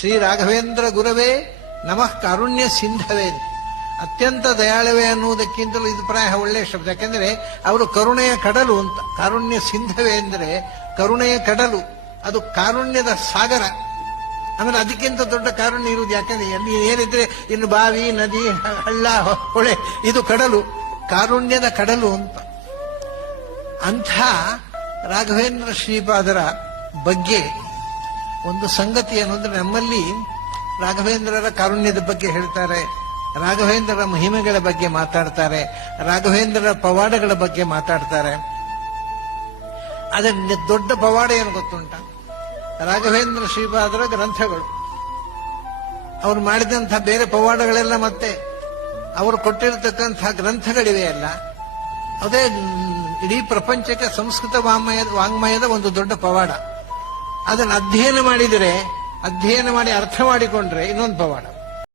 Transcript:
ಶ್ರೀ ರಾಘವೇಂದ್ರ ಗುರವೇ ನಮಃ ಕಾರುಣ್ಯ ಸಿಂಧವೇ. ಅತ್ಯಂತ ದಯಾಳವೇ ಅನ್ನುವುದಕ್ಕಿಂತಲೂ ಇದು ಪ್ರಾಯ ಒಳ್ಳೆಯ ಶಬ್ದ. ಯಾಕೆಂದ್ರೆ ಅವರು ಕರುಣೆಯ ಕಡಲು ಅಂತ. ಕಾರುಣ್ಯ ಸಿಂಧವೇ ಅಂದರೆ ಕರುಣೆಯ ಕಡಲು, ಅದು ಕಾರುಣ್ಯದ ಸಾಗರ. ಆಮೇಲೆ ಅದಕ್ಕಿಂತ ದೊಡ್ಡ ಕಾರುಣ್ಯ ಇರುವುದು. ಯಾಕಂದ್ರೆ ಅಲ್ಲಿ ಏನಿದ್ರೆ ಇನ್ನು ಬಾವಿ, ನದಿ, ಹಳ್ಳ, ಹೊಳೆ, ಇದು ಕಡಲು, ಕಾರುಣ್ಯದ ಕಡಲು ಅಂತ. ಅಂಥ ರಾಘವೇಂದ್ರ ಶ್ರೀಪಾದರ ಬಗ್ಗೆ ಒಂದು ಸಂಗತಿ ಅನ್ನೋದ್ರೆ, ನಮ್ಮಲ್ಲಿ ರಾಘವೇಂದ್ರರ ಕಾರುಣ್ಯದ ಬಗ್ಗೆ ಹೇಳ್ತಾರೆ, ರಾಘವೇಂದ್ರರ ಮಹಿಮೆಗಳ ಬಗ್ಗೆ ಮಾತಾಡ್ತಾರೆ, ರಾಘವೇಂದ್ರರ ಪವಾಡಗಳ ಬಗ್ಗೆ ಮಾತಾಡ್ತಾರೆ. ಅದರ ದೊಡ್ಡ ಪವಾಡ ಏನು ಗೊತ್ತುಂಟ? ರಾಘವೇಂದ್ರ ಶ್ರೀಪಾದರ ಗ್ರಂಥಗಳು. ಅವರು ಮಾಡಿದಂಥ ಬೇರೆ ಪವಾಡಗಳೆಲ್ಲ ಮತ್ತೆ ಅವರು ಕೊಟ್ಟಿರತಕ್ಕಂಥ ಗ್ರಂಥಗಳಿವೆಯಲ್ಲ, ಅದೇ ಇಡೀ ಪ್ರಪಂಚಕ್ಕೆ ಸಂಸ್ಕೃತ ವಾಂಗ್ಮಯದ ಒಂದು ದೊಡ್ಡ ಪವಾಡ. ಅದನ್ನು ಅಧ್ಯಯನ ಮಾಡಿ ಅರ್ಥ ಮಾಡಿಕೊಂಡ್ರೆ ಇನ್ನೊಂದು ಪವಾಡ.